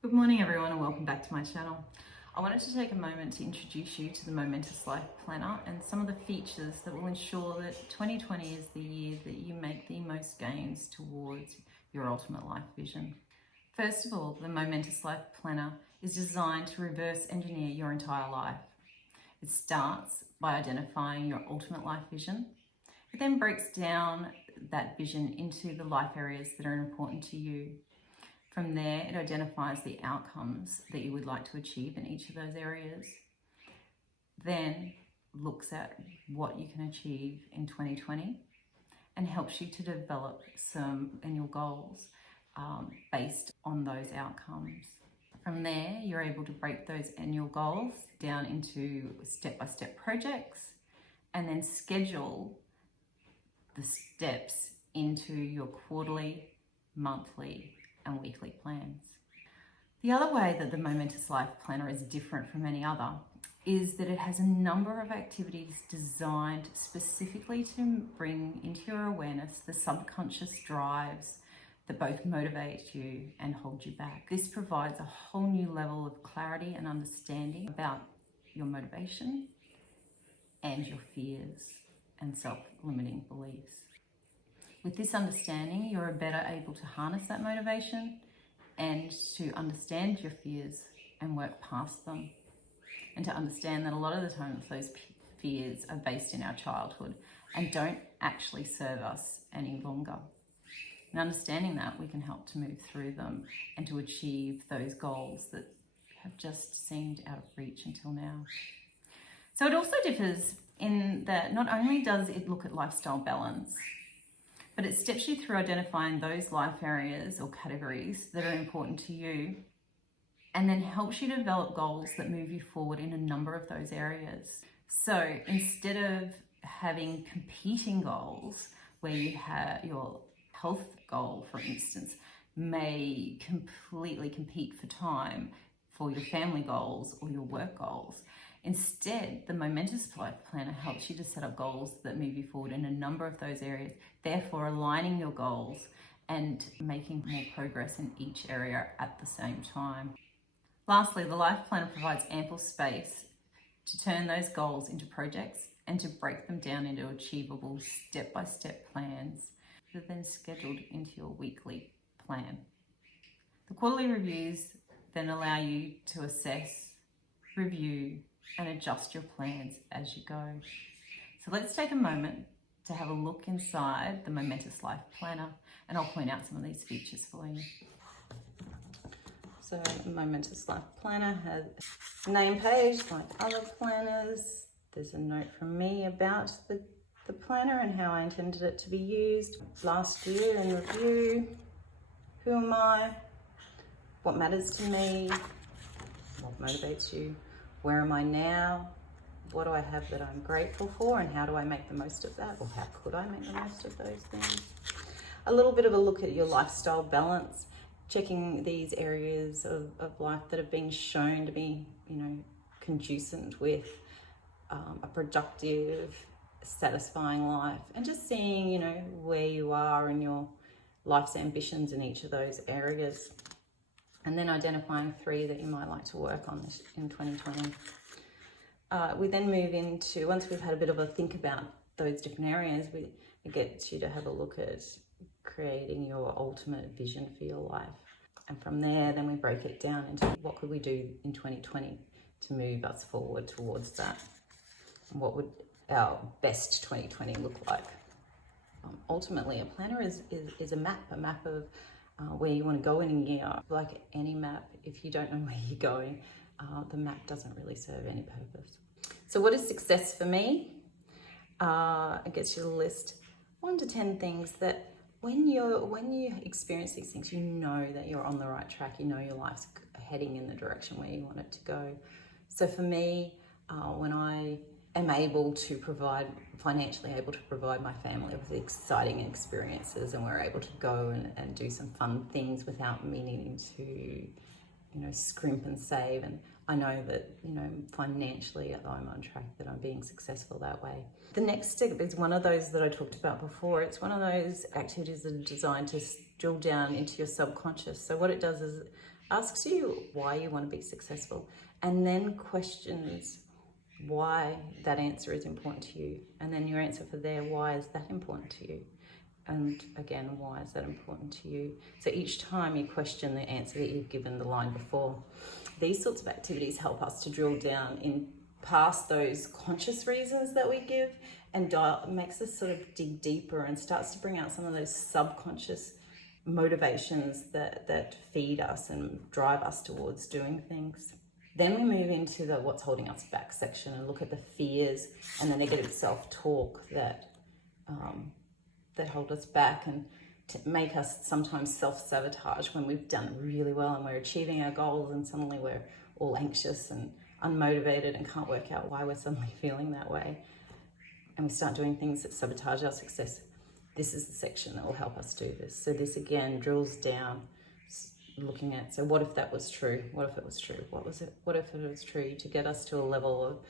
Good morning everyone and welcome back to my channel. I wanted to take a moment to introduce you to the Momentous Life Planner and some of the features that will ensure that 2020 is the year that you make the most gains towards your ultimate life vision. First of all, the Momentous Life Planner is designed to reverse engineer your entire life. It starts by identifying your ultimate life vision. It then breaks down that vision into the life areas that are important to you. From there, it identifies the outcomes that you would like to achieve in each of those areas. Then looks at what you can achieve in 2020 and helps you to develop some annual goals based on those outcomes. From there, you're able to break those annual goals down into step-by-step projects and then schedule the steps into your quarterly, monthly, and weekly plans. The other way that the Momentous Life Planner is different from any other is that it has a number of activities designed specifically to bring into your awareness the subconscious drives that both motivate you and hold you back. This provides a whole new level of clarity and understanding about your motivation and your fears and self-limiting beliefs. With this understanding, you're better able to harness that motivation and to understand your fears and work past them. And to understand that a lot of the times those fears are based in our childhood and don't actually serve us any longer. And understanding that, we can help to move through them and to achieve those goals that have just seemed out of reach until now. So it also differs in that not only does it look at lifestyle balance, but it steps you through identifying those life areas or categories that are important to you and then helps you develop goals that move you forward in a number of those areas. So instead of having competing goals where you have your health goal, for instance, may completely compete for time for your family goals or your work goals. Instead, the Momentous Life Planner helps you to set up goals that move you forward in a number of those areas, therefore aligning your goals and making more progress in each area at the same time. Lastly, the Life Planner provides ample space to turn those goals into projects and to break them down into achievable step-by-step plans that are then scheduled into your weekly plan. The quarterly reviews then allow you to assess, review, and adjust your plans as you go. So let's take a moment to have a look inside the Momentous Life Planner, and I'll point out some of these features for you. So the Momentous Life Planner has a name page like other planners. There's a note from me about the planner and how I intended it to be used. Last year in review, who am I, what matters to me, what motivates you, where am I now, what do I have that I'm grateful for, and how do I make the most of that, or how could I make the most of those things. A little bit of a look at your lifestyle balance, checking these areas of life that have been shown to be, conducive with a productive, satisfying life, and just seeing, where you are in your life's ambitions in each of those areas. And then identifying 3 that you might like to work on this in 2020. We then move into, once we've had a bit of a think about those different areas, it gets you to have a look at creating your ultimate vision for your life. And from there, then we break it down into what could we do in 2020 to move us forward towards that. And what would our best 2020 look like? Ultimately, a planner is a map of where you want to go in a year. Like any map, if you don't know where you're going, the map doesn't really serve any purpose. So what is success for me? It gets you to list 1 to 10 things that when you experience these things, you know that you're on the right track, you know your life's heading in the direction where you want it to go. So for me, when I am financially able to provide my family with exciting experiences, and we're able to go and do some fun things without meaning to, scrimp and save. And I know that, financially I'm on track, that I'm being successful that way. The next step is one of those that I talked about before. It's one of those activities that are designed to drill down into your subconscious. So what it does is asks you why you want to be successful, and then questions why that answer is important to you. And then your answer for there, why is that important to you? And again, why is that important to you? So each time you question the answer that you've given the line before. These sorts of activities help us to drill down in past those conscious reasons that we give, and makes us sort of dig deeper and starts to bring out some of those subconscious motivations that feed us and drive us towards doing things. Then we move into the what's holding us back section and look at the fears and the negative self-talk that hold us back and to make us sometimes self-sabotage when we've done really well and we're achieving our goals, and suddenly we're all anxious and unmotivated and can't work out why we're suddenly feeling that way. And we start doing things that sabotage our success. This is the section that will help us do this. So this again drills down, looking at, so what if that was true? What if it was true? What if it was true? To get us to a level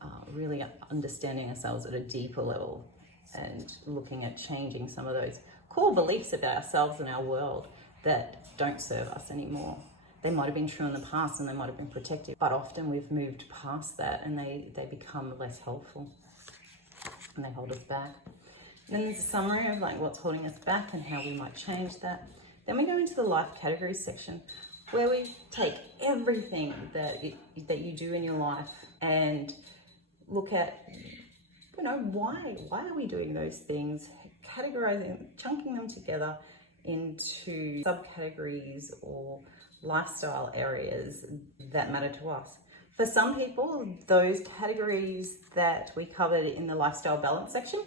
of really understanding ourselves at a deeper level and looking at changing some of those core beliefs about ourselves and our world that don't serve us anymore. They might have been true in the past and they might have been protective, but often we've moved past that and they become less helpful and they hold us back. And then there's a summary of like what's holding us back and how we might change that. Then we go into the life categories section where we take everything that you do in your life and look at, why are we doing those things, categorizing, chunking them together into subcategories or lifestyle areas that matter to us. For some people, those categories that we covered in the lifestyle balance section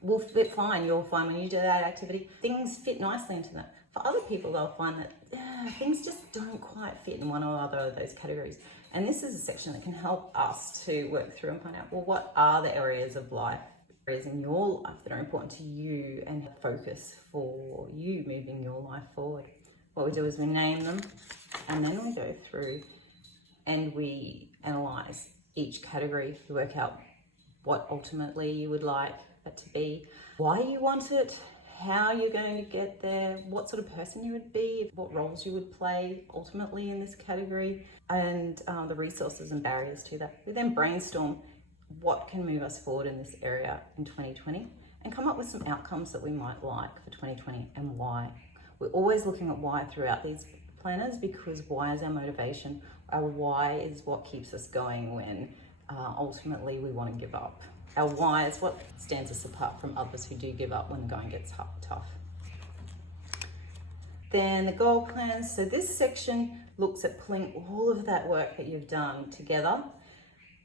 will fit fine. You'll find when you do that activity, things fit nicely into that. For other people, they'll find that things just don't quite fit in one or other of those categories. And this is a section that can help us to work through and find out, well, what are the areas of life, areas in your life that are important to you and focus for you moving your life forward. What we do is we name them and then we go through and we analyze each category to work out what ultimately you would like it to be, why you want it, how you're going to get there, what sort of person you would be, what roles you would play ultimately in this category, and the resources and barriers to that. We then brainstorm what can move us forward in this area in 2020 and come up with some outcomes that we might like for 2020 and why. We're always looking at why throughout these planners, because why is our motivation. Our why is what keeps us going when ultimately we want to give up. Our why is what stands us apart from others who do give up when the going gets tough. Then the goal plans. So this section looks at pulling all of that work that you've done together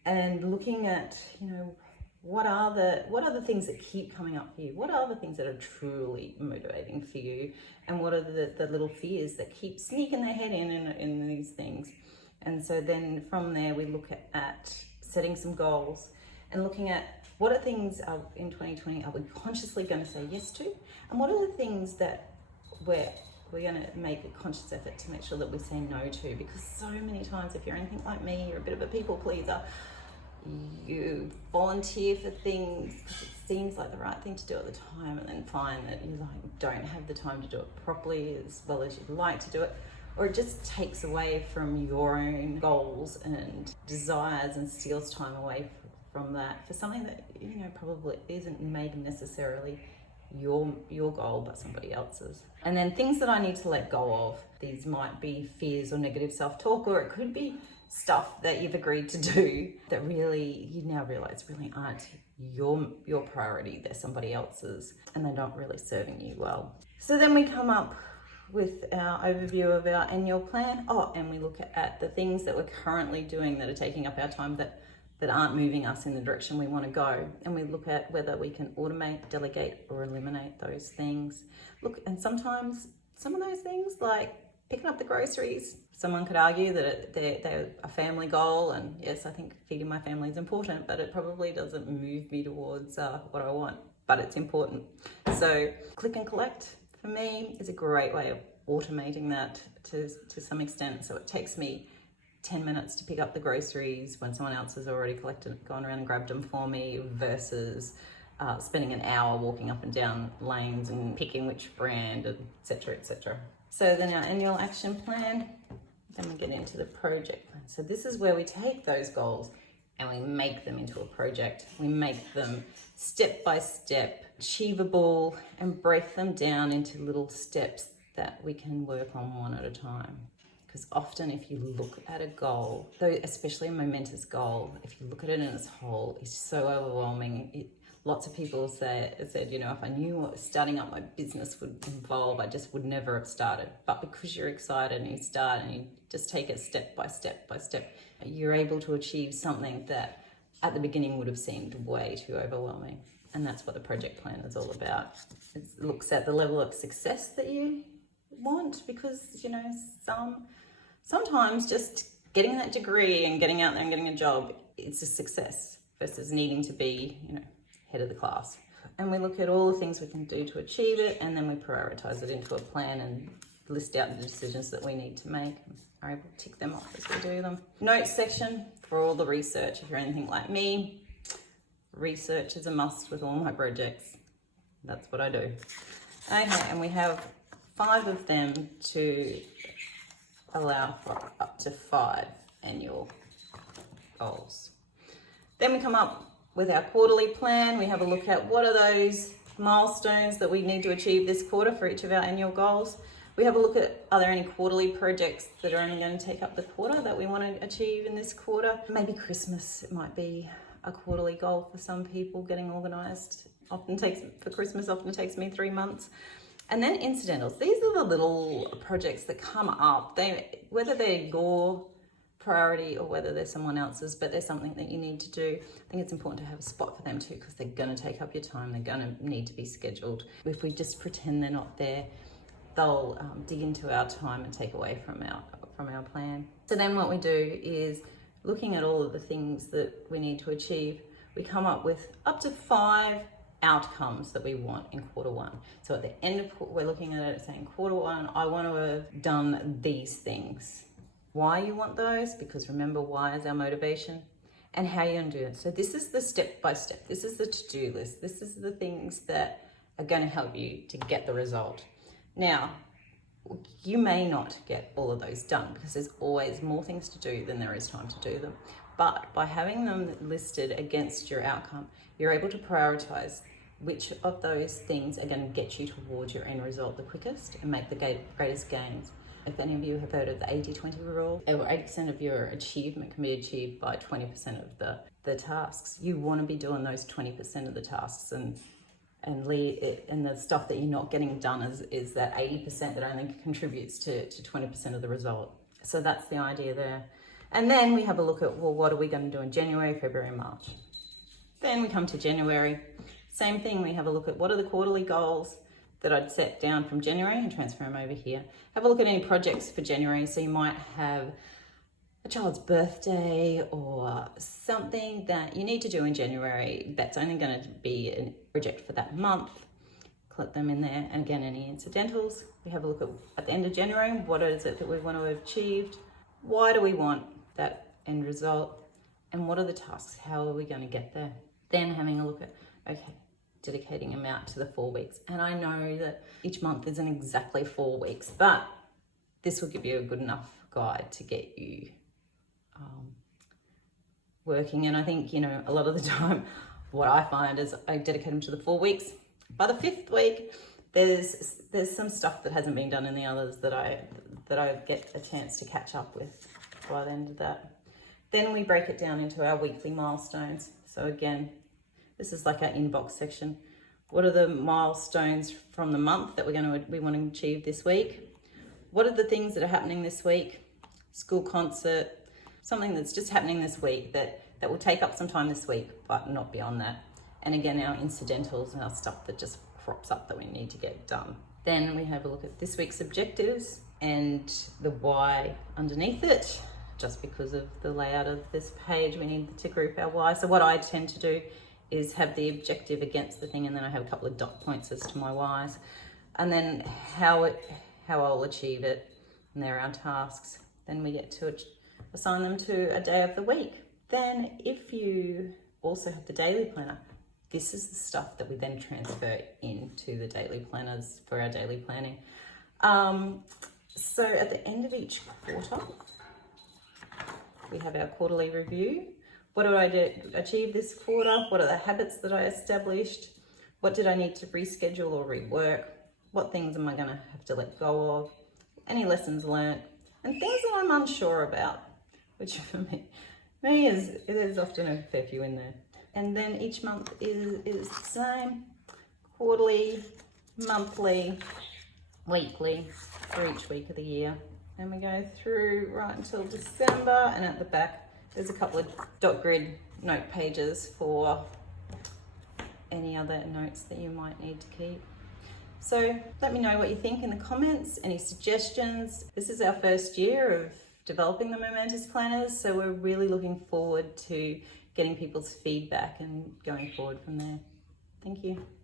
and looking at, what are the things that keep coming up for you? What are the things that are truly motivating for you? And what are the little fears that keep sneaking their head in these things? And so then from there, we look at setting some goals and looking at what are things in 2020 are we consciously going to say yes to? And what are the things that we're going to make a conscious effort to make sure that we say no to? Because so many times, if you're anything like me, you're a bit of a people pleaser. You volunteer for things because it seems like the right thing to do at the time, and then find that you don't have the time to do it properly as well as you'd like to do it, or it just takes away from your own goals and desires and steals time away from that for something that probably isn't maybe necessarily your goal but somebody else's. And then things that I need to let go of. These might be fears or negative self-talk, or it could be stuff that you've agreed to do that really you now realize really aren't your priority. They're somebody else's and they're not really serving you well. So then we come up with our overview of our annual plan. And we look at the things that we're currently doing that are taking up our time that aren't moving us in the direction we want to go. And we look at whether we can automate, delegate, or eliminate those things. And sometimes some of those things, like picking up the groceries, someone could argue that they're a family goal. And yes, I think feeding my family is important, but it probably doesn't move me towards what I want, but it's important. So click and collect for me is a great way of automating that to some extent. So it takes me 10 minutes to pick up the groceries when someone else has already gone around and grabbed them for me, versus spending an hour walking up and down lanes and picking which brand, etc., etc. So then our annual action plan, Then we get into the project plan. So this is where we take those goals and we make them into a project. We make them step by step, achievable, and break them down into little steps that we can work on one at a time. Because often if you look at a goal, though especially a momentous goal, if you look at it in its whole, it's so overwhelming. Lots of people said, you know, if I knew what starting up my business would involve, I just would never have started. But because you're excited and you start and you just take it step by step by step, you're able to achieve something that at the beginning would have seemed way too overwhelming. And that's what the project plan is all about. It looks at the level of success that you want, because, you know, sometimes just getting that degree and getting out there and getting a job, it's a success versus needing to be, you know, head of the class. And we look at all the things we can do to achieve it, and then we prioritize it into a plan and list out the decisions that we need to make. Are able to tick them off as we do them. Notes section for all the research. If you're anything like me, research is a must with all my projects. That's what I do. Okay, and we have 5 of them to allow for up to 5 annual goals. Then we come up with our quarterly plan. We have a look at what are those milestones that we need to achieve this quarter for each of our annual goals. We have a look at, are there any quarterly projects that are only going to take up the quarter that we want to achieve in this quarter? Maybe Christmas, it might be a quarterly goal for some people. Getting organised for Christmas often takes me 3 months. And then incidentals. These are the little projects that come up. Whether they're your priority or whether they're someone else's, but there's something that you need to do. I think it's important to have a spot for them too, because they're going to take up your time. They're going to need to be scheduled. If we just pretend they're not there, they'll dig into our time and take away from our plan. So then what we do is, looking at all of the things that we need to achieve, we come up with up to 5 outcomes that we want in quarter 1. So at the end of, we're looking at it saying, quarter 1, I want to have done these things. Why you want those, because remember, why is our motivation, and how you're going to do it. So this is the step by step. This is the to-do list. This is the things that are going to help you to get the result. Now, you may not get all of those done because there's always more things to do than there is time to do them. But by having them listed against your outcome, you're able to prioritize which of those things are going to get you towards your end result the quickest and make the greatest gains. If any of you have heard of the 80-20 rule, 80% of your achievement can be achieved by 20% of the tasks. You want to be doing those 20% of the tasks, and the stuff that you're not getting done is that 80% that only contributes to 20% of the result. So that's the idea there. And then we have a look at, well, what are we going to do in January, February, March? Then we come to January. Same thing, we have a look at what are the quarterly goals that I'd set down from January and transfer them over here. Have a look at any projects for January. So you might have a child's birthday or something that you need to do in January that's only going to be a project for that month. Click them in there. And again, any incidentals. We have a look at the end of January, what is it that we want to have achieved? Why do we want that end result? And what are the tasks? How are we going to get there? Then having a look at, okay, dedicating them out to the 4 weeks. And I know that each month isn't exactly 4 weeks, but this will give you a good enough guide to get you working. And I think, you know, a lot of the time what I find is I dedicate them to the 4 weeks. By the 5th week, there's some stuff that hasn't been done in the others that I get a chance to catch up with by the end of that. Then we break it down into our weekly milestones. So again, this is like our inbox section. What are the milestones from the month that we want to achieve this week? What are the things that are happening this week? School concert, something that's just happening this week that will take up some time this week, but not beyond that. And again, our incidentals and our stuff that just crops up that we need to get done. Then we have a look at this week's objectives and the why underneath it. Just because of the layout of this page, we need to group our why. So what I tend to do is have the objective against the thing, and then I have a couple of dot points as to my whys, and then how I'll achieve it, and there are our tasks. Then we get to assign them to a day of the week. Then if you also have the daily planner, this is the stuff that we then transfer into the daily planners for our daily planning. So at the end of each quarter, we have our quarterly review. What did I achieve this quarter? What are the habits that I established? What did I need to reschedule or rework? What things am I going to have to let go of? Any lessons learned? And things that I'm unsure about, which for me is often a fair few in there. And then each month is the same: quarterly, monthly, weekly for each week of the year. And we go through right until December, and at the back there's a couple of dot grid note pages for any other notes that you might need to keep. So let me know what you think in the comments, any suggestions. This is our first year of developing the Momentous Planners, so we're really looking forward to getting people's feedback and going forward from there. Thank you.